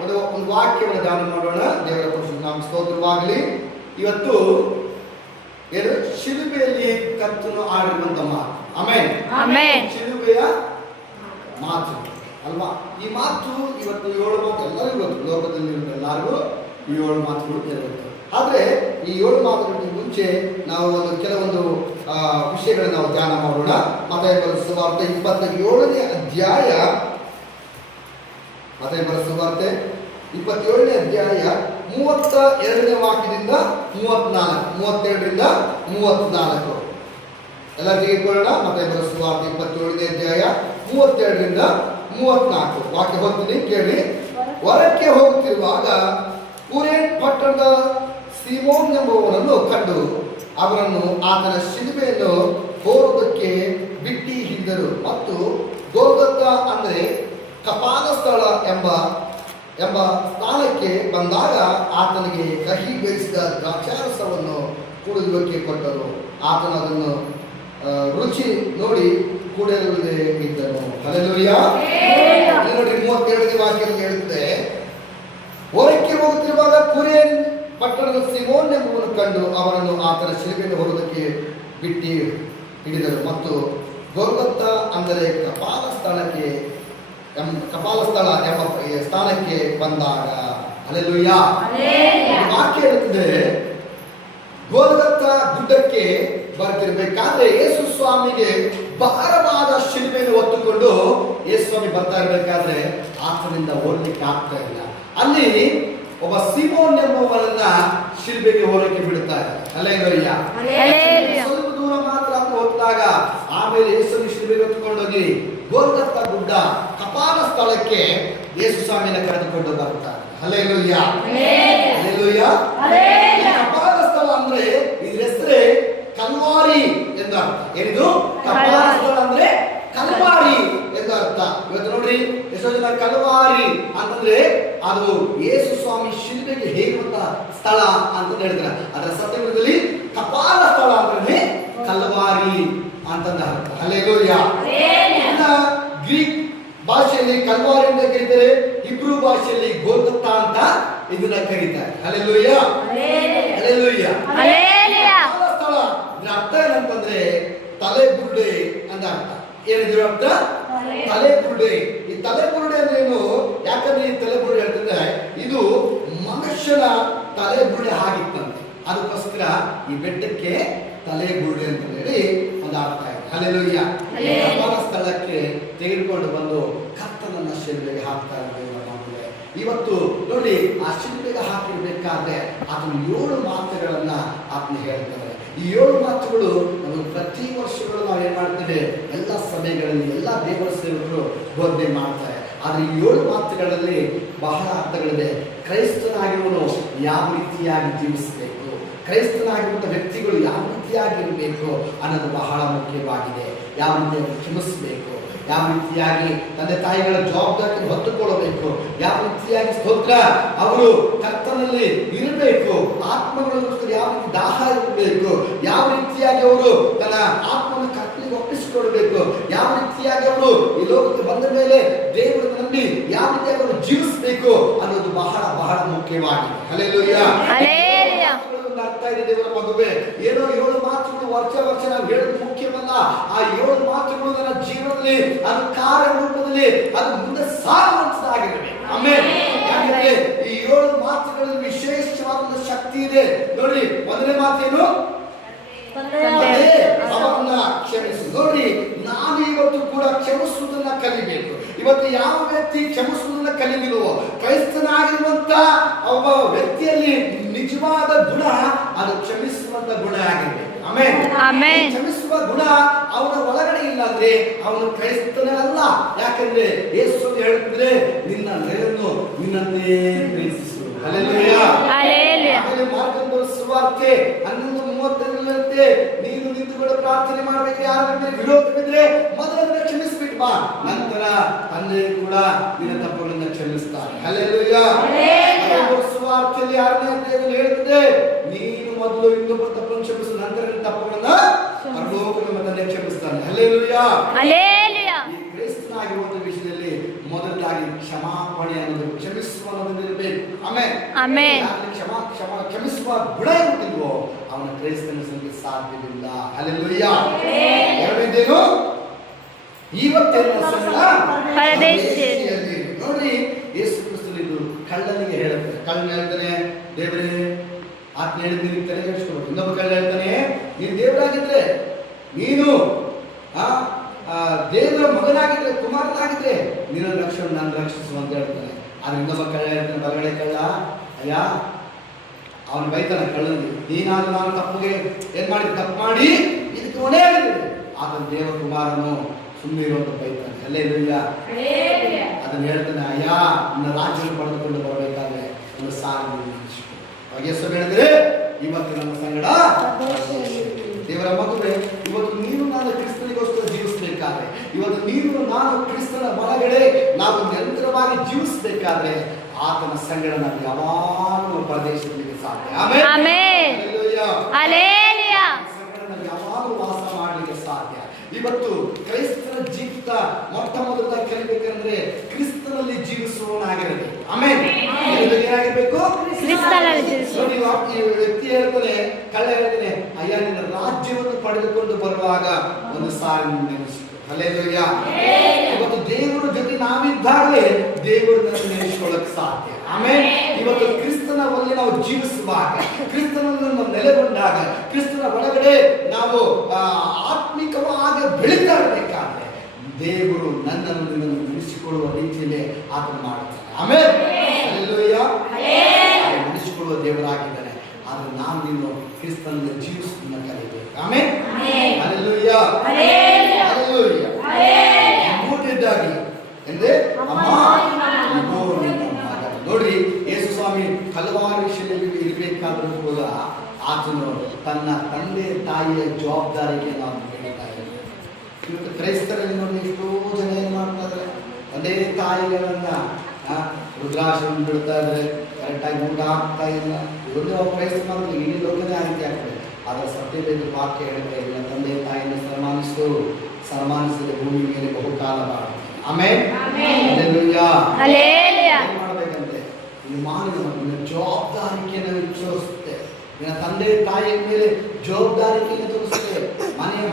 ಒಂದು ವಾಕ್ಯವನ್ನು ಧ್ಯಾನ ಮಾಡೋಣ. ದೇವರ ಪರಿಶುದ್ಧ ನಾಮಕ್ಕೆ ಸ್ತೋತ್ರವಾಗಲಿ. ಇವತ್ತು ಏನು ಶಿಲುಬೆಯಲ್ಲಿ ಕರ್ತನು ಆಡಿರುವಂತ ಮಾತು. ಆಮೆನ್. ಶಿಲುಬೆಯ ಮಾತು ಅಲ್ವಾ? ಈ ಮಾತು ಇವತ್ತು 7 ಮಾತು ಎಲ್ಲರಿಗೂ ಗೊತ್ತು. ಲೋಕದಲ್ಲಿ ಎಲ್ಲರಿಗೂ ಈ 7 ಮಾತುಗಳು ಇರಬೇಕು. ಆದ್ರೆ ಈ 7 ಮಾತುಗಳಿಗೆ ಮುಂಚೆ ನಾವು ಕೆಲವೊಂದು ವಿಷಯಗಳನ್ನು ನಾವು ಧ್ಯಾನ ಮಾಡೋಣ. ಮತ್ತಾಯ ಬರೆದ ಸುವಾರ್ತೆ 27ನೇ ಅಧ್ಯಾಯ, ಮತ್ತಾಯ ಬರೆದ ಸುವಾರ್ತೆ 27ನೇ ಅಧ್ಯಾಯ 32ನೇ ವಾಕ್ಯದಿಂದ 32ರಿಂದ 34 ಎಲ್ಲ ತೆಗೆದುಕೊಳ್ಳೋಣ. ಮತ್ತಾಯ ಬರೆದ ಸುವಾರ್ತೆ 27ನೇ ಅಧ್ಯಾಯ 32ರಿಂದ 34 ವಾಕ್ಯ ಹೋಗ್ತೀನಿ, ಕೇಳಿ. ಹೊರಕ್ಕೆ ಹೋಗುತ್ತಿರುವಾಗ ಕುರೇನ್ ಪಟ್ಟಣದ ಸೀಮೋನ್ ಎಂಬುವನನ್ನು ಕಂಡು ಅವರನ್ನು ಆತನ ಶಿಲುಬೆಯನ್ನು ಹೋರುವುದಕ್ಕೆ ಬಿಟ್ಟಿ ಹಿಡಿದರು. ಮತ್ತು ಗೋಲ್ಗೊಥಾ ಅಂದರೆ ಕಪಾಲ ಸ್ಥಳ ಎಂಬ ಸ್ಥಾನಕ್ಕೆ ಬಂದಾಗ ಆತನಿಗೆ ಕಹಿ ಬೇಯಿಸಿದ ದ್ರಾಕ್ಷಾರಸವನ್ನು ಕುಡಿಯುವುದಕ್ಕೆ ಕೊಟ್ಟರು. ಆತನು ಅದನ್ನು ರುಚಿ ನೋಡಿ ಕುಡಿಯಲೇ ಇದ್ದನು. ಹಲ್ಲೆಲೂಯಾ. ನೋಡಿ 32ನೇ ವಾಕ್ಯದಲ್ಲಿ ಹೇಳುತ್ತೆ, ಹೊರಕ್ಕೆ ಹೋಗುತ್ತಿರುವಾಗ ಕುರೇನ್ ಪಟ್ಟಣದ ಸೀಮೋನ್ ಎಂಬುವನು ಕಂಡು ಅವರನ್ನು ಆತನ ಶಿಲುಬೆಯನ್ನು ಹೊರುವುದಕ್ಕೆ ಬಿಟ್ಟಿ ಹಿಡಿದರು. ಮತ್ತು ಗೋಲ್ಗೊಥಾ ಅಂದರೆ ಕಪಾಲ ಸ್ಥಳ ಎಂಬ ಸ್ಥಾನಕ್ಕೆ ಬಂದಾಗ. ಹಲ್ಲೆಲೂಯಾ. ವಾಕ್ಯ ಹೇಳುತ್ತದೆ, ಗೋಲ್ಗೊಥಾ ಗುಡ್ಡಕ್ಕೆ ಬರ್ತಿರ್ಬೇಕಾದ್ರೆ ಯೇಸು ಸ್ವಾಮಿಗೆ ಭಾರವಾದ ಶಿಲುಬೆಯನ್ನು ಹೊತ್ತುಕೊಂಡು ಯೇಸು ಸ್ವಾಮಿ ಬರ್ತಾ ಇರಬೇಕಾದ್ರೆ ಆತನಿಂದ ಓಡಲಿಕ್ಕೆ ಆಗ್ತಾ ಇಲ್ಲ. ಅಲ್ಲಿ ಒಬ್ಬ ಸೀಮೋನ್ ಎಂಬುವನನ್ನ ಶಿಲುಬೆಗೆ ಹೋಗಲಿಕ್ಕೆ ಬಿಡುತ್ತಾರೆ. ಹಲ್ಲೆಲೂಯಾ. ಸ್ವಲ್ಪ ದೂರ ಮಾತ್ರ ಹೋದಾಗ ಆಮೇಲೆ ಯೇಸುವಿನ ಶಿಲುಬೆಗೆ ಹೊತ್ತುಕೊಂಡೋಗಿ ಗೋಲ್ಗೊಥಾ ಗುಡ್ಡ ಕಪಾಲ ಸ್ಥಳಕ್ಕೆ ಯೇಸು ಸ್ವಾಮಿನ ಕರೆದುಕೊಂಡು ಬರ್ತಾರೆ. ಹಲ್ಲೆಲೂಯಾ. ಹಲ್ಲೆಲೂಯಾ. ಕಪಾಲ ಸ್ಥಳ ಅಂದ್ರೆ ಇದ್ರ ಹೆಸರೇ ಕಲ್ವಾರಿ ಎಂದು ಅರ್ಥ. ಏನಿದು? ಕಪಾಲ ಸ್ಥಳ ಅಂದ್ರೆ ಕಲ್ವಾರಿ ಎಂದು ಅರ್ಥ. ಇವತ್ತು ನೋಡ್ರಿ, ಎಷ್ಟೋ ಜನ ಕಲ್ವಾರಿ ಅಂತಂದ್ರೆ ಅದು ಯೇಸು ಸ್ವಾಮಿ ಶಿಲುಬೆಗೆ ಹೇಗುವಂತ ಸ್ಥಳ ಅಂತ ಹೇಳ್ತಾರೆ. ಅದರ ಸತ್ಯದಲ್ಲಿ ಕಪಾಲ ಸ್ಥಳ ಅಂದ್ರೆ ಕಲ್ವಾರಿ ಅಂತಂದ ಅರ್ಥ. ಹಲ್ಲೆಲೂಯಾ. ಗ್ರೀಕ್ ಭಾಷೆಯಲ್ಲಿ ಕಲ್ವಾರಿ ಅಂತ ಕರೀತಾರೆ, ಇಬ್ರು ಭಾಷೆಯಲ್ಲಿ ಗೋಲ್ಗೊಥಾ ಅಂತ ಇದನ್ನ ಕರೀತಾರೆ. ಹಲ್ಲೆಲೂಯಾ. ಹಲ್ಲೆಲೂಯಾ. ಕಪಾಲ ಸ್ಥಳ ಇದರ ಅರ್ಥ ಏನಂತಂದ್ರೆ ತಲೆ ಬುರುಡೆ ಅಂತ ಅರ್ಥ. ಏನಿದ್ರು ಅರ್ಥ? ತಲೆ ಬುರುಡೆ. ಈ ತಲೆ ಬುರುಡೆ ಅಂದ್ರೆ ಏನು? ಯಾಕಂದ್ರೆ ಈ ತಲೆ ಬುರುಡೆ ಹೇಳ್ತಂದ್ರೆ ಇದು ಮನುಷ್ಯನ ತಲೆ ಬುರುಡೆ ಆಗಿತ್ತಂತೆ. ಅದಕ್ಕೋಸ್ಕರ ಈ ಬೆಟ್ಟಕ್ಕೆ ತಲೆ ಬುರುಡೆ ಅಂತ ಹೇಳಿ ಒಂದು ಅರ್ಥ ಇದೆ. ಹಲ್ಲೆಲೂಯಾ. ಕಪಾಲ ಸ್ಥಳಕ್ಕೆ ತೆಗೆದುಕೊಂಡು ಬಂದು ಕರ್ತನನ್ನ ಶಿಲುಬೆಗೆ ಹಾಕ್ತಾ ಇದ್ದಾರೆ. ಇವತ್ತು ನೋಡಿ, ಆ ಶಿಲುಬೆಗೆ ಹಾಕಿರ್ಬೇಕಾದ್ರೆ ಅದನ್ನು 7 ಮಾತುಗಳನ್ನ ಆತನ ಹೇಳ್ತಾರೆ. ಈ 7 ಮಾತುಗಳು ನಮಗೆ ಪ್ರತಿ ವರ್ಷಗಳು ನಾವು ಏನ್ ಮಾಡ್ತೇವೆ, ಎಲ್ಲ ಸಭೆಗಳಲ್ಲಿ ಎಲ್ಲ ದೇವರ ಸೇವಕರು ಬೋಧನೆ ಮಾಡ್ತಾರೆ. ಆದ್ರೆ ಈ 7 ಮಾತುಗಳಲ್ಲಿ ಬಹಳ ಅರ್ಥಗಳಿದೆ. ಕ್ರೈಸ್ತನಾಗಿರುವನು ಯಾವ ರೀತಿಯಾಗಿ ಜೀವಿಸಬೇಕು, ಕ್ರೈಸ್ತನಾಗಿರುವಂಥ ವ್ಯಕ್ತಿಗಳು ಯಾವ ರೀತಿಯಾಗಿರಬೇಕು ಅನ್ನೋದು ಬಹಳ ಮುಖ್ಯವಾಗಿದೆ. ಯಾವ ರೀತಿಯಾಗಿ ಕ್ಷಮಿಸಬೇಕು, ಯಾವ ರೀತಿಯಾಗಿ ತಂದೆ ತಾಯಿಗಳ ಜವಾಬ್ದಾರಿ ಹೊತ್ತುಕೊಳ್ಳಬೇಕು, ಯಾವ ರೀತಿಯಾಗಿ ಸ್ತೋತ್ರ ಅವರು ಕರ್ತನಲ್ಲಿ ಇರಬೇಕು, ಆತ್ಮಗಳಿಗೋಸ್ಕರ ಯಾವ ರೀತಿ ದಾಹ ಇರಬೇಕು, ಯಾವ ರೀತಿಯಾಗಿ ಅವರು ತನ್ನ ಆತ್ಮವನ್ನು ಕರ್ತನಿಗೆ ಒಪ್ಪಿಸಿಕೊಳ್ಬೇಕು, ಯಾವ ರೀತಿಯಾಗಿ ಅವರು ಈ ಲೋಕಕ್ಕೆ ಬಂದ ಮೇಲೆ ದೇವರನ್ನು ನಂಬಿ ಯಾವ ರೀತಿಯಾಗಿ ಅವರು ಜೀವಿಸಬೇಕು ಅನ್ನೋದು ಬಹಳ ಬಹಳ ಮುಖ್ಯವಾಗಿದೆ. ಹಲ್ಲೆಲೂಯಾ. ಅರ್ಥ ಇದೆ ದೇವರ ಮಗುವೆ. ಏನೋ 7 ಮಾತುಗಳು ವರ್ಷ ನಾವು ಹೇಳೋದು ಮುಖ್ಯವಲ್ಲ. ಆ 7 ಮಾತುಗಳು ನನ್ನ ಜೀವನದಲ್ಲಿ ಅದು ಕಾರ್ಯ ರೂಪದಲ್ಲಿ ಅದು ಮುಂದೆ ಸಾಗುವಂತದ್ದಾಗಿರಬೇಕು. ಆಮೆನ್. ಯಾಕಂದ್ರೆ ಈ 7 ಮಾತುಗಳಲ್ಲಿ ವಿಶೇಷವಾದ ಶಕ್ತಿ ಇದೆ. ನೋಡಿ, 1ನೇ ಮಾತೇನು? ಅವರನ್ನ ಕ್ಷಮಿಸು. ನೋಡಿ, ನಾವು ಇವತ್ತು ಕೂಡ ಕ್ಷಮಿಸುವುದನ್ನ ಕಲಿಬೇಕು. ಇವತ್ತು ಯಾವ ವ್ಯಕ್ತಿ ಕ್ಷಮಿಸುವುದನ್ನ ಕಲಿದಿಲ್ವೋ, ಕ್ರೈಸ್ತನಾಗಿರುವಂತ ಒಬ್ಬ ವ್ಯಕ್ತಿಯಲ್ಲಿ ನಿಜವಾದ ಗುಣ ಅದು ಕ್ಷಮಿಸುವಂತ ಗುಣ ಆಗಿರ್ಬೇಕು. ಆಮೆನ್. ಕ್ಷಮಿಸುವ ಗುಣ ಅವನ ಒಳಗಡೆ ಇಲ್ಲ ಅಂದ್ರೆ ಅವನು ಕ್ರೈಸ್ತನೇ ಅಲ್ಲ. ಯಾಕಂದ್ರೆ ಯೇಸು ಹೇಳ್ತಿದ್ರೆ ನಿನ್ನ ನೆರೆಯನ್ನು ನಿನ್ನನ್ನೇ ಪ್ರೀತಿಸು. ಹಲ್ಲೆಲೂಯಾ. ಮಾರ್ಕನ ಸುವಾರ್ತೆ 11:35 ನೀನು ನಿಂತುಕೊಂಡು ಪ್ರಾರ್ಥನೆ ಮಾಡಬೇಕು. ಯಾರ ಮೇಲೆ ವಿರೋಧವಿದ್ರೆ ಮೊದಲನ್ನ ಕ್ಷಮಿಸ್ಬಿಟ್ಟು ಬಾ, ನಂತರ ತಂದೆ ಕೂಡ ನಿನ್ನ ತಪ್ಪುಗಳನ್ನ ಕ್ಷಮಿಸ್ತಾನೆ. ಹಲ್ಲೆಲೂಯಾ. ಸುವಾರ್ತೆಯಲ್ಲಿ 6ನೇ ಅಧ್ಯಾಯದಲ್ಲಿ ಹೇಳ್ತದೆ, ನೀನು ಮೊದಲು ಇನ್ನೊಬ್ಬ ತಪ್ಪನ್ನು ಕ್ಷಮಿಸು, ನಂತರ ನಿನ್ನ ತಪ್ಪುಗಳನ್ನ ಪರಲೋಕದ ತಂದೆ ಕ್ಷಮಿಸ್ತಾನೆ. ಹಲ್ಲೆಲೂಯಾ. ಈ ಕ್ರೈಸ್ತನಾಗಿರುವಂತ ವಿಷಯದಲ್ಲಿ ಮೊದಲಾಗಿ ಕ್ಷಮಾ ಕ್ಷಮಾಪಣೆ ಅನ್ನೋದು, ಕ್ಷಮಿಸುವ ಅನ್ನೋದು ಇರಬೇಕು. ಆಮೇಲೆ ಆಮೆನ್. ಕ್ಷಮಿಸುವ ಗುಣ ಇರುತ್ತಿಲ್ವೋ ಅವನ ಕ್ರೈಸ್ತನಿಸಲಿಕ್ಕೆ ಸಾಧ್ಯವಿಲ್ಲ. ಹಲ್ಲೆಲೂಯಾ. ಎರಡನೇದೇನು? ಇವತ್ತೇನು ಸಂಘ ಪರದೇಶಿಯಲ್ಲಿ. ನೋಡ್ರಿ, ಯೇಸು ಕ್ರಿಸ್ತನು ಇದು ಕಳ್ಳನಿಗೆ ಹೇಳುತ್ತೆ. ಕಳ್ಳನ ಹೇಳ್ತಾನೆ, ದೇವರೇ ಆತ್ಮ ಹೇಳಿದ ನಿನಗೆ ತಲೆ ಕೆಡಿಸ್ಕೊಬೇಕು. ಇನ್ನೊಬ್ಬ ಕಳ್ಳ ಹೇಳ್ತಾನೆ, ನೀನು ದೇವರಾಗಿದ್ರೆ, ನೀನು ದೇವರ ಮಗನಾಗಿದ್ರೆ, ಕುಮಾರನಾಗಿದ್ರೆ ನೀನು ನಾನು ರಕ್ಷಿಸು ಅಂತ ಹೇಳ್ತಾನೆ. ಆದ್ರೆ ಇನ್ನೊಬ್ಬ ಕಳ್ಳ ಹೇಳ್ತಾನೆ, ಬಲಗಡೆ ಕಳ್ಳ, ಅಯ್ಯ ಅವನು ಬೈತಾನೆ ಕಳ್ಳನಿಗೆ, ನೀನಾದ್ರೂ ನಾನು ತಪ್ಪಿಗೆ ಏನ್ ಮಾಡಿ ತಪ್ಪು ಮಾಡಿ ಇದಕ್ಕೆ ಹೊಣೆ ಆಗಿದ್ದೇನೆ. ಆತನ ದೇವ ಕುಮಾರನು ಸುಮ್ಮನೆ ಇರುವಂತ ಬೈತಾನೆ. ಹಲ್ಲೆಲೂಯಾ. ಅದನ್ನ ಹೇಳ್ತಾನೆ, ಅಯ್ಯ ನನ್ನ ರಾಜ್ಯವನ್ನು ಪಡೆದುಕೊಂಡು ಬರಬೇಕಾದ್ರೆ ಒಂದು ಸಾಲ ಯೇಸು ಹೇಳಿದ್ರೆ, ಇವತ್ತು ನಮ್ಮ ಸಂಗಡ ದೇವರ ಮಗುವೆ, ಇವತ್ತು ನೀನು ನಾನು ಕ್ರಿಸ್ತನಿಗೋಸ್ಕರ ಜೀವಿಸಬೇಕಾದ್ರೆ, ಇವತ್ತು ನೀನು ನಾನು ಕ್ರಿಸ್ತನ ಒಳಗಡೆ ನಾವು ನಿರಂತರವಾಗಿ ಜೀವಿಸಬೇಕಾದ್ರೆ ಆತನ ಸಂಗಡ ನಾವು ಯಾವಾಗಲೂ ಪರದೇಶದಲ್ಲಿ ಸಾಧ್ಯ. ಆಮೆನ್. ಹಲ್ಲೆಲೂಯಾ. ಸಂಗಡ ನಾವು ಯಾವಾಗಲೂ ವಾಸ ಮಾಡಲಿಕ್ಕೆ ಸಾಧ್ಯ. ಇವತ್ತು ಕ್ರೈಸ್ತರ ಜೀವಿತ ಮೊಟ್ಟ ಮೊದಲಾಗಿ ಕಲಿಬೇಕಂದ್ರೆ ಕ್ರಿಸ್ತನಲ್ಲಿ ಜೀವಿಸುವವನಾಗಿರಬೇಕು. ಆಮೆನ್. ಏನಾಗಿರ್ಬೇಕು? ನೋಡಿ, ಈ ವ್ಯಕ್ತಿ ಹೇಳ್ತಾನೆ, ಕಳ್ಳ ಹೇಳ್ತಾನೆ, ಅಯ್ಯ ನಿನ್ನ ರಾಜ್ಯವನ್ನು ಪಡೆದುಕೊಂಡು ಬರುವಾಗ ಒಂದು ಸಾರಿ ನೆನೆಸಿತು. ಹಲ್ಲೆಲೂಯಾ. ಇವತ್ತು ದೇವರ ಜೊತೆ ನಾವಿದ್ದಾಗಲೇ ದೇವರನ್ನು ನೆನೆಸಿಕೊಳ್ಳಕ್ಕೆ ಸಾಧ್ಯ. ಆಮೇಲೆ ಇವತ್ತು ಕ್ರಿಸ್ತನ ಒಳಗೆ ನಾವು ಜೀವಿಸುವಾಗ, ಕ್ರಿಸ್ತನನ್ನು ನಾವು ನೆಲೆಗೊಂಡಾಗ, ಕ್ರಿಸ್ತನ ಒಳಗಡೆ ನಾವು ಆತ್ಮಿಕವಾಗಿ ಬೆಳೀತಾ ಇರಬೇಕಾದ್ರೆ ದೇವರು ನನ್ನನ್ನು ನಿನ್ನನ್ನು ನೆನೆಸಿಕೊಳ್ಳುವ ರೀತಿಯಲ್ಲಿ ಆತನ ಮಾಡುತ್ತಾನೆ. ಆಮೇಲೆ ಹಲ್ಲೆಲೂಯಾ. ನೆನೆಸಿಕೊಳ್ಳುವ ದೇವರಾಗಿದ್ದಾನೆ. ಆದ್ರೆ ನಾವು ನೀನು ಕ್ರಿಸ್ತನಲ್ಲಿ ಜೀವಿಸುವುದನ್ನ ಕಲಿಬೇಕು. ಆಮೇಲೆ ಹಲ್ಲೆಲೂಯಾ. ಹಲ್ಲೆಲೂಯಾ. ಮೂರನೇದಾಗಿ ಎಂದ್ರೆ ನೋಡ್ರಿ, ಯೇಸು ಸ್ವಾಮಿ ಹಲವಾರು ವಿಷಯದಲ್ಲಿ ಇರಬೇಕಾದ್ರೂ ಕೂಡ ಆತನು ತನ್ನ ತಂದೆ ತಾಯಿಯ ಜವಾಬ್ದಾರಿಗೆ ನಾವು ಹೇಳ್ತಾ ಇದ್ದೇವೆ. ಇವತ್ತು ಕ್ರೈಸ್ತರಲ್ಲಿ ನೋಡಿ ಎಷ್ಟೋ ಜನ ಏನ್ ಮಾಡ್ತಾ ಇದ್ದಾರೆ, ತಂದೆ ತಾಯಿಗಳನ್ನ ರುದ್ರಾಶ್ರಮ ಬಿಡ್ತಾ ಇದ್ದಾರೆ, ಕರೆಕ್ಟಾಗಿ ಊಟ ಆಗ್ತಾ ಇಲ್ಲ. ಇವತ್ತು ನಾವು ಕ್ರೈಸ್ತ ಮಾಡಿದ್ರೆ ಇಡೀ ಲೋಕನೇ ಆ ರೀತಿ ಆಗ್ತದೆ. ಅದರ ಸತ್ಯವೇದ ವಾಕ್ಯ ಹೇಳ್ತಾ ಇಲ್ಲ, ತಂದೆ ತಾಯಿಯನ್ನು ಸನ್ಮಾನಿಸಿದ ಭೂಮಿ ಮೇಲೆ ಬಹುಕಾಲ ಬಾಳುತ್ತೆ. ಆಮೆನ್. ಹಲ್ಲೆಲೂಯಾ. ಏನ್ ಮಾಡ್ಬೇಕಂತೆ, ಈ ಮಾನವನ ಜವಾಬ್ದಾರಿಕೆಯನ್ನು ವಿಶ್ವಸಿಸುತ್ತೆ. ನಿನ್ನ ತಂದೆ ತಾಯಿಯ ಮೇಲೆ ಜವಾಬ್ದಾರಿಕೆಯನ್ನು ತೋರಿಸುತ್ತೆ. ಮನೆಯ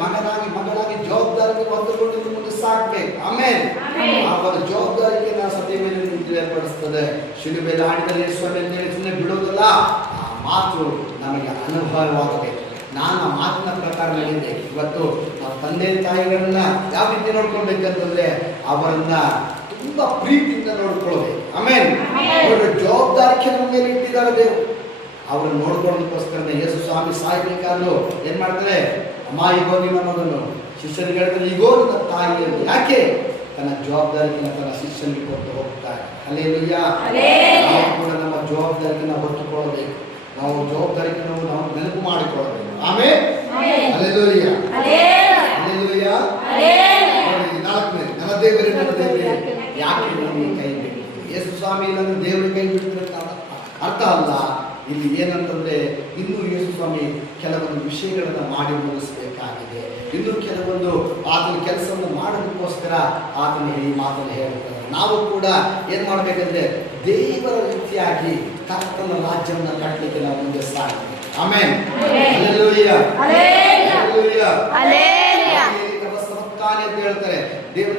ಮಗಳಾಗಿ ಜವಾಬ್ದಾರಿ ಹೊತ್ತುಕೊಂಡು ಮುಂದೆ ಸಾಕ್ಬೇಕು. ಆಮೇಲೆ ಆ ಒಂದು ಜವಾಬ್ದಾರಿಕೆಯನ್ನು ಸತ್ಯವೇದ ಏರ್ಪಡಿಸ್ತದೆ. ಶಿಲುಬೆಯಲ್ಲಿ ಆಡಿದರೆ ಯೇಸುವನ್ನು ಸುಮ್ಮನೆ ಬಿಡೋದಿಲ್ಲ. ಆ ಮಾತು ನಮಗೆ ಅನುಭವವಾಗಬೇಕು. ನಾನು ಆ ಮಾತಿನ ಪ್ರಕಾರ ನಡೀಬೇಕು. ಇವತ್ತು ನಾವು ತಂದೆ ತಾಯಿಗಳನ್ನ ಯಾವ ರೀತಿ ನೋಡ್ಕೊಳ್ಬೇಕಂತಂದ್ರೆ ಅವರನ್ನ ತುಂಬಾ ಪ್ರೀತಿಯಿಂದ ನೋಡ್ಕೊಳ್ಬೇಕು. ಆಮೇಲೆ ಅವರ ಜವಾಬ್ದಾರಿಕೆ ನಮ್ಮ ಮೇಲೆ ಇಟ್ಟಿದ್ದಾರೆ ದೇವರು. ಅವ್ರನ್ನ ನೋಡ್ಕೊಳ್ಳೋದಕ್ಕೋಸ್ಕರ ಯೇಸು ಸ್ವಾಮಿ ಸಾಯ್ಬೇಕಾದ್ರು ಏನ್ ಮಾಡ್ತಾರೆ, ಅಮ್ಮ ಈಗೋ ನಿನ್ನ ಮಗನು, ಶಿಷ್ಯನಿಗೆ ಹೇಳ್ತಾರೆ ಈಗೋ ನನ್ನ ತಾಯಿಯಲ್ಲಿ. ಯಾಕೆ? ತನ್ನ ಜವಾಬ್ದಾರಿಯನ್ನು ತನ್ನ ಶಿಷ್ಯನಿಗೆ ಕೊಟ್ಟು ಹೋಗ್ತಾರೆ. ಹಲ್ಲೆಲೂಯಾ. ನಾವು ಕೂಡ ನಮ್ಮ ಜವಾಬ್ದಾರಿಯನ್ನು ಹೊತ್ತುಕೊಳ್ಳಬೇಕು. ನಾವು ಜವಾಬ್ದಾರಿಕೆ ನಾವು ನೆನಪು ಮಾಡಿಕೊಳ್ಳಬೇಕು. ಆಮೇಲೆ ಹಲ್ಲೆಲೂಯಾ. ಹಲ್ಲೆಲೂಯಾ. ನಾಲ್ಕನೇ, ನನ್ನ ದೇವರೇ ಯಾಕೆ ನನ್ನ ಕೈ ಬಿಟ್ಟು? ಯೇಸು ಸ್ವಾಮಿ ನನ್ನ ದೇವರ ಕೈ ಬಿಡ್ತಿರಲ್ಲ ಅರ್ಥ ಅಲ್ಲ. ಇಲ್ಲಿ ಏನಂತಂದ್ರೆ ಇನ್ನೂ ಯೇಸು ಸ್ವಾಮಿ ಕೆಲವೊಂದು ವಿಷಯಗಳನ್ನ ಮಾಡಿ ಮುಗಿಸಬೇಕಾಗಿದೆ. ಇನ್ನೂ ಕೆಲವೊಂದು ಆತನ ಕೆಲಸವನ್ನು ಮಾಡೋದಕ್ಕೋಸ್ಕರ ಆತನ ಈ ಮಾತನ್ನು ಹೇಳ್ತಾರೆ. ನಾವು ಕೂಡ ಏನ್ ಮಾಡ್ಬೇಕಂದ್ರೆ ದೇವರ ರೀತಿಯಾಗಿ ಕರ್ತನ ರಾಜ್ಯವನ್ನು ಕಟ್ಟಲಿಕ್ಕೆ ನಾವು ಮುಂದೆ ಸಾಧ್ಯ. ಆಮೆನ್. ಹಲ್ಲೆಲೂಯಾ. ಹಲ್ಲೆಲೂಯಾ. ಅಂತ ಹೇಳ್ತಾರೆ.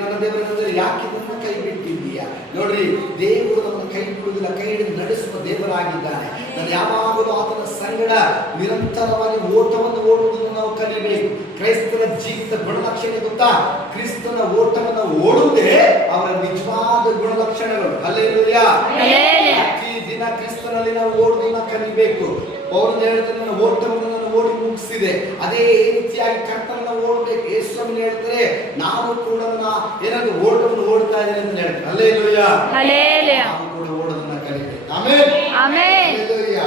ನನ್ನ ದೇವರ ಯಾಕೆ ನನ್ನ ಕೈ ಬಿಟ್ಟಿದ್ದೀಯಾ? ನೋಡ್ರಿ, ದೇವರು ನಮ್ಮ ಕೈ ಬಿಡುವುದಿಲ್ಲ, ಕೈ ಹಿಡಿದು ನಡೆಸುವ ದೇವರಾಗಿದ್ದಾನೆ. ನಾನು ಯಾವಾಗಲೂ ಆತನ ಸಂಗಡ ನಿರಂತರವಾಗಿ ಓಟವನ್ನು ಓಡುವುದನ್ನು ನಾವು ಕಲಿಬೇಕು. ಕ್ರೈಸ್ತರ ಜೀವಿತ ಗುಣಲಕ್ಷಣ ಗೊತ್ತಾ? ಕ್ರಿಸ್ತನ ಓಟವನ್ನು ಓಡುವುದೇ ಅವರ ನಿಜವಾದ ಗುಣಲಕ್ಷಣಗಳು. ಹಲ್ಲೆಲೂಯಾ. ಪ್ರತಿ ದಿನ ಕ್ರಿಸ್ತನಲ್ಲಿ ನಾವು ಓಡುವುದನ್ನು ಕಲಿಬೇಕು. ಪೌಲನು ಹೇಳ್ತಾನೆ, ನನ್ನ ಓಟವನ್ನು ನಾನು ಓಡಿ ಮುಗಿಸಿದೆ. ಅದೇ ರೀತಿಯಾಗಿ ಕರ್ತನನ್ನು ಓಡಬೇಕು. ಯೇಸುವನ್ನು ಹೇಳ್ತಾರೆ, ನಾನು ಕೂಡ ಏನಾದ್ರು ಓಟವನ್ನು ಓಡ್ತಾ ಇದ್ದೇನೆ ಅಂತ ಹೇಳ್ತಾರೆ. ಹಲ್ಲೆಲೂಯಾ. ನಾವು ಕೂಡ ಓಡೋದನ್ನ ಕಲಿಬೇಕು. ಆಮೆನ್. ಹಲ್ಲೆಲೂಯಾ.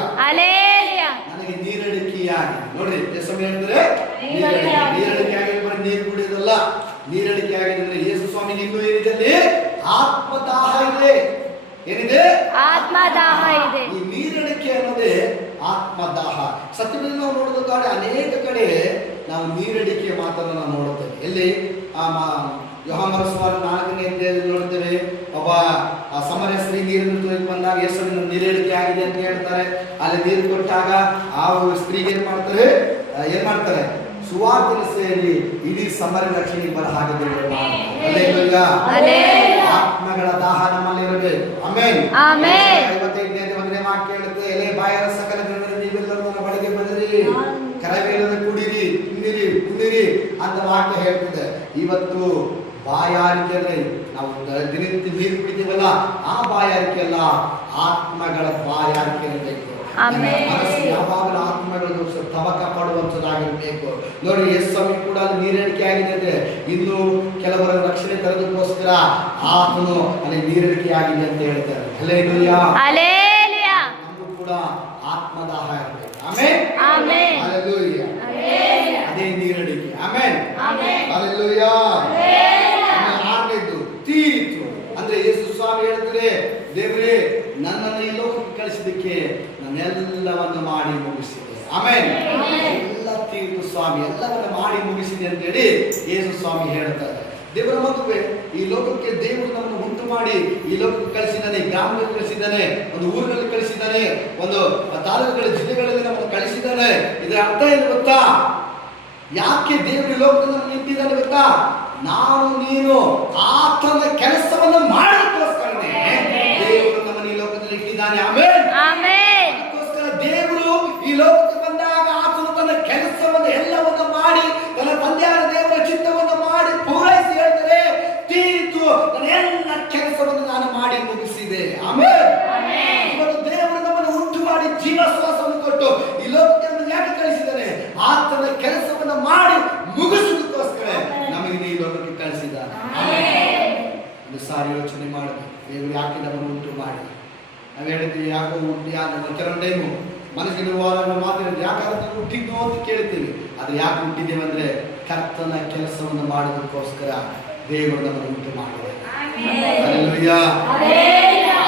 ನನಗೆ ನೀರಡಿಕೆಯಾಗಿ ನೋಡ್ರಿ, ಯೇಸು ಹೇಳ್ತಾರೆ ನೀರಡಿಕೆ ಆಗಿ ಬರೀ ನೀರು ಕುಡಿಯೋದಲ್ಲ. ನೀರಡಿಕೆ ಆಗಿದ್ರೆ ಯೇಸು ಸ್ವಾಮಿಗೆ ಇನ್ನೂ ಏನಿದೆ? ಆತ್ಮದಾಹ ಇದೆ. ಏನಿದೆ? ಆತ್ಮದಾಹ ಇದೆ. ಈ ನೀರಡಿಕೆ ಅನ್ನೋದೇ ಆತ್ಮದಾಹ. ಸತ್ಯದಲ್ಲಿ ನಾವು ನೋಡೋದಕ್ಕಾದ್ರೆ ಅನೇಕ ಕಡೆ ನಾವು ನೀರಡಿಕೆಯ ಮಾತನ್ನು ನಾವು ನೋಡುತ್ತೇವೆ. ಎಲ್ಲಿ ಯೋಹಾನನ ಸುವಾರ್ತೆ 4ನೇ ಅಧ್ಯಾಯದಲ್ಲಿ ನೋಡ್ತೇವೆ, ಒಬ್ಬ ಸಮರ ಸ್ತ್ರೀ ನೀರನ್ನು ತೊಳೆದು ಬಂದಾಗ ಯೇಸುವಿನ ನೀರೇಳಿಕೆ ಆಗಿದೆ ಅಂತ ಹೇಳ್ತಾರೆ. ಅಲ್ಲಿ ನೀರು ಕೊಟ್ಟಾಗ ಆ ಸ್ತ್ರೀಗೆ ಏನ್ ಮಾಡ್ತಾರೆ ಸುವಾರ್ತೆನ ಸೇರಿ ಇಡೀ ಸಮರ ರಕ್ಷಣೆ ಬರ ಹಾಗೆ ಆತ್ಮಗಳ ದಾಹ ನಮ್ಮಲ್ಲಿ ಇರಬೇಕು. ಆಮೇಲೆ 55ನೇ ಒಂದನೇ ವಾಕ್ಯ ಹೇಳುತ್ತೆ, ಎಲೆ ಬಾಯರ ಸಕಲ ಜನರು ನೀವೆಲ್ಲರೂ ನನ್ನ ಬಳಿಗೆ ಬಂದಿರಿ, ಕರವೇಲದ ಕುಡಿರಿ, ತಿನ್ನಿರಿ, ಕುಣ್ಣಿರಿ ಅಂತ ವಾಕ್ಯ ಹೇಳ್ತಿದೆ. ಇವತ್ತು ಬಾಯಾರಿಕೆ ಅಂದ್ರೆ ನಾವು ದಿನನಿತ್ಯ ನೀರು ಕುಡಿತೀವಲ್ಲ, ಆ ಬಾಯಾರಿಕೆ ಅಲ್ಲ, ಆತ್ಮಗಳ ಬಾಯಾರಿಕೆ ಇರಬೇಕು. ಮನಸ್ಸು ಯಾವಾಗಲೂ ಆತ್ಮಗಳು ತವಕ ಪಡುವಂಥದ್ದಾಗಿರ್ಬೇಕು. ನೋಡಿ, ಯೇಸುಸ್ವಾಮಿ ಕೂಡ ಅಲ್ಲಿ ನೀರಿಳಿಕೆ ಆಗಿದೆ ಅಂದ್ರೆ ಇನ್ನು ಕೆಲವರ ರಕ್ಷಣೆ ತರೋದಕ್ಕೋಸ್ಕರ ಆತನು ಅಲ್ಲಿ ನೀರಿಳಿಕೆ ಆಗಿದೆ ಅಂತ ಹೇಳ್ತಾರೆ. ಹಲ್ಲೆಲೂಯಾ. ನಮಗೂ ಕೂಡ ಆತ್ಮದಾಹ ಇರಬೇಕು. ಆಮೆನ್. ಹಲ್ಲೆಲೂಯಾ. ಅದೇ ನೀರಿಳಿಕೆ. ಆಮೆನ್. ಹಲ್ಲೆಲೂಯಾ. ಆರನೇದು ತೀರಿತು ಅಂದ್ರೆ ಯೇಸುಸ್ವಾಮಿ ಹೇಳ್ತಾರೆ, ದೇವರೇ ನನ್ನನ್ನು ಈ ಲೋಕಕ್ಕೆ ಕಳಿಸಿದ್ದಕ್ಕೆ ನಾನೆಲ್ಲವನ್ನು ಮಾಡಿ ಮುಗಿಸಿದೆ. ಆಮೇಲೆ ಎಲ್ಲ ತೀರ್ತು ಸ್ವಾಮಿ, ಎಲ್ಲವನ್ನ ಮಾಡಿ ಮುಗಿಸಿದೆ ಅಂತ ಹೇಳಿ ಯೇಸುಸ್ವಾಮಿ ಹೇಳ್ತಾರೆ. ದೇವರ ಮಗುವೆ, ಈ ಲೋಕಕ್ಕೆ ದೇವರು ನಮ್ಮನ್ನು ಉಂಟು ಮಾಡಿ ಈ ಲೋಕಕ್ಕೆ ಕಳಿಸಿದ್ದಾನೆ, ಗ್ರಾಮದಲ್ಲಿ ಕಳಿಸಿದ್ದಾನೆ, ಒಂದು ಊರಿನಲ್ಲಿ ಕಳಿಸಿದ್ದಾನೆ, ಒಂದು ತಾಲೂಕುಗಳ ಜಿಲ್ಲೆಗಳಲ್ಲಿ ನಮ್ಮನ್ನು ಕಳಿಸಿದ್ದಾನೆ. ಇದರ ಅರ್ಥ ಏನು ಗೊತ್ತಾ? ಯಾಕೆ ದೇವರು ಈ ಲೋಕದಲ್ಲಿ ನಿಂತಿದ್ದಾನೆ ಗೊತ್ತಾ? ನಾನು ನೀನು ಆತನ ಕೆಲಸವನ್ನು ಮಾಡೋದಕ್ಕೋಸ್ಕರನೇ ದೇವರು ನಮ್ಮನ್ನು ಈ ಲೋಕದಲ್ಲಿ ಇಟ್ಟಿದ್ದಾನೆ. ಆಮೆನ್. ಅದಕ್ಕೋಸ್ಕರ ದೇವರು ಈ ಲೋಕಕ್ಕೆ ಬಂದಾಗ ಆತನು ತನ್ನ ಕೆಲಸವನ್ನು ಎಲ್ಲವನ್ನು ಮಾಡಿ ತನ್ನ ತಂದೆಯಾದ ದೇವರ ಚಿತ್ತವನ್ನು ಮಾಡಿ ಪೂರೈಸಿ ಹೇಳ್ತಾರೆ, ತೀರ್ತು, ನನ್ನ ಎಲ್ಲ ಕೆಲಸವನ್ನು ನಾನು ಮಾಡಿ ಮುಗಿಸಿದೆ. ಆಮೆನ್. ಇವತ್ತು ದೇವರು ನಮ್ಮನ್ನು ಉಂಟು ಮಾಡಿ ಜೀವ ಶ್ವಾಸವನ್ನು ಕೊಟ್ಟು ಈ ಲೋಕಕ್ಕೆ ಯಾಕೆ ಕಳಿಸಿದ್ದಾನೆ? ಆತನ ಕೆಲಸವನ್ನು ಮಾಡಿ ಮುಗಿಸುವುದಕ್ಕೋಸ್ಕರ ನಮಗೆ ಈ ಲೋಕಕ್ಕೆ ಕಳಿಸಿದ್ದಾನೆ. ಒಂದು ಸಾರಿ ಯೋಚನೆ ಮಾಡಬೇಕು, ದೇವರು ಯಾಕೆ ನಮ್ಮನ್ನು ಉಂಟು ಮಾಡಿ. ನಾವು ಹೇಳಿದ್ವಿ ಯಾಕೋ ಕೆಲವು ಟೈಮು ಮನಸ್ಸಿರುವಾಗ ಮಾತಾಡಿದ್ರೆ ಯಾಕಾದ್ರೆ ಹುಟ್ಟಿದ್ದು ಅಂತ ಕೇಳ್ತೀವಿ. ಅದು ಯಾಕೆ ಹುಟ್ಟಿದ್ದೇವೆ ಅಂದ್ರೆ ಕರ್ತನ ಕೆಲಸವನ್ನು ಮಾಡೋದಕ್ಕೋಸ್ಕರ ದೇವರು ನಮ್ಮನ್ನು ಉಂಟು ಮಾಡಿದೆ.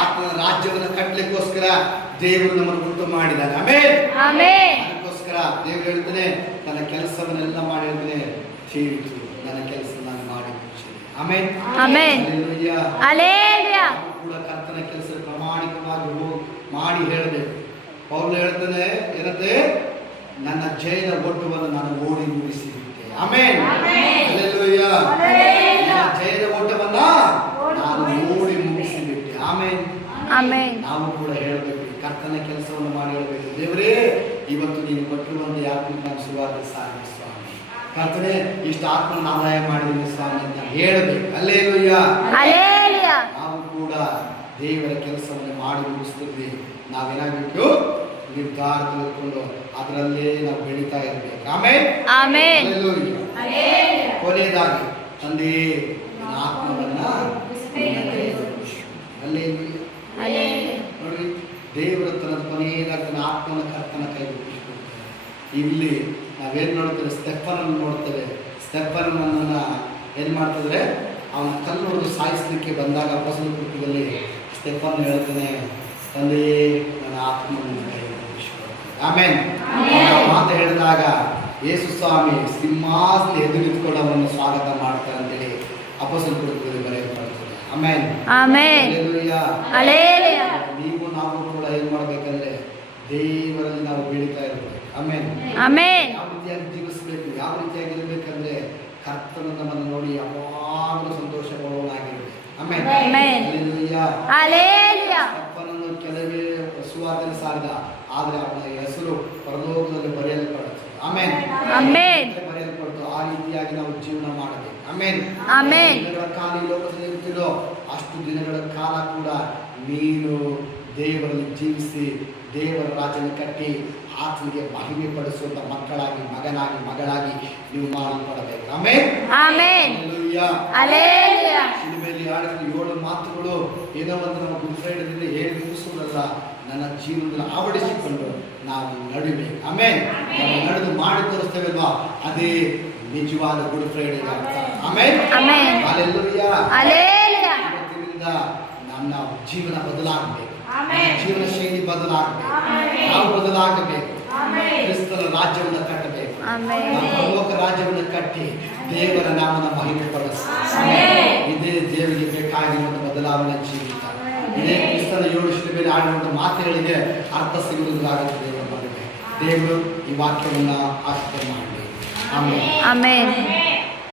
ಆತನ ರಾಜ್ಯವನ್ನು ಕಟ್ಟಲಿಕ್ಕೋಸ್ಕರ ದೇವರು ನಮ್ಮನ್ನು ಉಂಟು ಮಾಡಿದ್ದಾನೆ. ಆಮೆನ್. ಅದಕ್ಕೋಸ್ಕರ ದೇವರು ಹೇಳ್ತಾನೆ, ತನ್ನ ಕೆಲಸವನ್ನೆಲ್ಲ ಮಾಡಿದ್ರೆ ತೀರಿತು, ನನ್ನ ಕೆಲಸ ನಾನು ಮಾಡಿ ಮುಗಿಸಿದೆ. ಆಮೆನ್. ಕೂಡ ಕರ್ತನ ಕೆಲಸ ಪ್ರಾಮಾಣಿಕವಾಗಿ ಮಾಡಿ ಹೇಳಬೇಕು. ಪೌಲ ಹೇಳ್ತಾನೆ, ಏನಂತೆ, ನನ್ನ ಜಯದ ಓಟವನ್ನು ನಾನು ಓಡಿ ಮುಗಿಸಿಬಿಟ್ಟೆ. ಆಮೆನ್. ಹಲ್ಲೆಲೂಯಾ. ನನ್ನ ಜಯದ ಓಟವನ್ನ ನಾನು ಓಡಿ ಮುಗಿಸಿಬಿಟ್ಟೆ. ಆಮೆನ್. ನಾವು ಕೂಡ ಹೇಳಬೇಕು, ಕರ್ತನ ಕೆಲಸವನ್ನು ಮಾಡಿ ಹೇಳಬೇಕು. ದೇವರೇ, ಇವತ್ತು ನೀನು ಕೊಟ್ಟಿರುವಂತ ಯಾಕೆ ನಾನು ಸುವಾರ್ತೆ ಸಾರಿ ಸ್ವಾಮಿ, ಕರ್ತನೆ ಇಷ್ಟು ಆತ್ಮನ ಆದಾಯ ಮಾಡಿದ್ದೀನಿ ಸ್ವಾಮಿ ಅಂತ ಹೇಳಬೇಕು. ಹಲ್ಲೆಲೂಯಾ. ನಾವು ಕೂಡ ದೇವರ ಕೆಲಸವನ್ನು ಮಾಡಿ ಮುಗಿಸ್ತಿದ್ವಿ. ನಾವೇನಾಗಬೇಕು? ನಿರ್ಧಾರ ತೆಗೆದುಕೊಂಡು ಅದರಲ್ಲೇ ನಾವು ಬೆಳೀತಾ ಇರಬೇಕು. ಆಮೆನ್. ಕೊನೆಯದಾಗಿ ತಂದೆ ಆತ್ಮವನ್ನ ನೋಡಿ, ದೇವರ ತನ್ನ ಕೊನೆಯದಾಗಿ ತನ್ನ ಆತ್ಮನ ಕರ್ತನ ಕೈ ಬಿಟ್ಟಿರ್ತಾರೆ. ಇಲ್ಲಿ ನಾವೇನ್ ನೋಡ್ತೇವೆ? ಸ್ಟೆಫನನ್ನು ನೋಡ್ತೇವೆ. ಸ್ಟೆಫನನ್ನ ಏನ್ ಮಾಡ್ತಿದ್ರೆ, ಅವನ ಕಲ್ಲು ಹೊಡೆದು ಸಾಯಿಸಲಿಕ್ಕೆ ಬಂದಾಗ ಅಪೊಸ್ತಲರ ಕೃತ್ಯದಲ್ಲಿ ಸ್ಟೆಫನ್ ಹೇಳ್ತಾನೆ, ತಂದೆ ನನ್ನ ಆತ್ಮವನ್ನು ಕೈ ಆಮೆನ್. ಮಾತು ಹೇಳಿದಾಗ ಯೇಸುಸ್ವಾಮಿ ಸಿಂಹಾಸನ ಎದುರು ನಿಂತ್ಕೊಂಡು ಅವರನ್ನು ಸ್ವಾಗತ ಮಾಡ್ತಾರೆ ಅಂತೇಳಿ ಅಪೊಸ್ತಲರ ಕೃತ್ಯದಲ್ಲಿ ಬರೆಯಲ್ಪಡುತ್ತದೆ. ಆಮೆನ್. ನೀವು ನಾವು ಕೂಡ ಏನ್ ಮಾಡ್ಬೇಕಂದ್ರೆ ದೇವರಲ್ಲಿ ನಾವು ಬೆಳೀತಾ ಇರ್ಬೇಕು. ಆಮೆನ್. ಯಾವ ರೀತಿಯಾಗಿ ಜೀವಿಸಬೇಕು, ಯಾವ ರೀತಿಯಾಗಿ ಇರಬೇಕಂದ್ರೆ ಕರ್ತನ ನಮ್ಮನ್ನು ನೋಡಿ ಯಾವಾಗಲೂ ಸಂತೋಷ ಪಡುವನಾಗಿರ್ಬೇಕು. ಆಮೆನ್. ಅಪ್ಪನನ್ನು ಕೆಲವೇ ಸುವಾರ್ತೆಯನ್ನು ಸಾರಿದ, ಆದರೆ ಅವನ ಹೆಸರು ಪರಲೋಕದಲ್ಲಿ ಬರೆಯಲ್ಪಡುತ್ತೆ. ಆಮೆನ್. ಬರೆಯಲ್ಪಡ್ತು. ಆ ರೀತಿಯಾಗಿ ನಾವು ಜೀವನ ಮಾಡಬೇಕು. ಆಮೆನ್. ದಿನಗಳ ಕಾಲ ಈ ಲೋಕದಲ್ಲಿ ಇರ್ತಿರೋ ಅಷ್ಟು ದಿನಗಳ ಕಾಲ ಕೂಡ ನೀನು ದೇವರಲ್ಲಿ ಜೀವಿಸಿ ದೇವರ ರಾಜ್ಯನ ಕಟ್ಟಿ ಆತನಿಗೆ ಮಹಿಮೆ ಪಡಿಸುವಂತ ಮಕ್ಕಳಾಗಿ, ಮಗನಾಗಿ, ಮಗಳಾಗಿ ನೀವು ಮಾಡಲ್ಪಡಬೇಕು. ಆಮೆನ್. ಸಿಲುಬೆಯಲ್ಲಿ ಆಡಿದ 7 ಮಾತುಗಳು ಏನೋ ಒಂದು ನಮ್ಮ ಗುಡ್ ಫ್ರೈಡೇ ಹೇಳಿ ಮುಗಿಸುವುದಲ್ಲ, ನನ್ನ ಜೀವನದಲ್ಲಿ ಆವಡಿಸಿಕೊಂಡು ನಾವು ನಡಿಬೇಕು. ಆಮೆನ್. ನಾವು ನಡೆದು ಮಾಡಿ ತೋರಿಸ್ತೇವಲ್ವಾ, ಅದೇ ನಿಜವಾದ ಗುಡ್ ಫ್ರೈಡೆ. ಆಮೆನ್. ಹಲ್ಲೆಲೂಯಾ. ಇವತ್ತಿನಿಂದ ನನ್ನ ಜೀವನ ಬದಲಾಗಬೇಕು, ಜೀವನ ಶೈಲಿ ಬದಲಾಗಬೇಕು, ನಾವು ಬದಲಾಗಬೇಕು. ಕ್ರಿಸ್ತನ ರಾಜ್ಯವನ್ನು ಕಟ್ಟಬೇಕು, ಪರಲೋಕ ರಾಜ್ಯವನ್ನು ಕಟ್ಟಿ ದೇವರ ನಾಮನ ಮಹಿಮೆ ಪಡಿಸಿ. ಇದೇ ದೇವರಿಗೆ ಬೇಕಾಗಿರುವಂತ ಬದಲಾವಣೆ ಜೀವಿತ. ಇದೇ ಕ್ರಿಸ್ತನ 7 ಶಿಲುಬೆಯಲ್ಲಿ ಆಡಿರುವಂಥ ಮಾತುಗಳಿಗೆ ಅರ್ಥ ಸಿಗುವುದಾಗುತ್ತದೆ ಎಂಬ ದೇವರು ಈ ವಾಕ್ಯವನ್ನು ಆಶೀರ್ವಾದ ಮಾಡಲಿ. ಆಮೇಲೆ ಆಮೆನ್.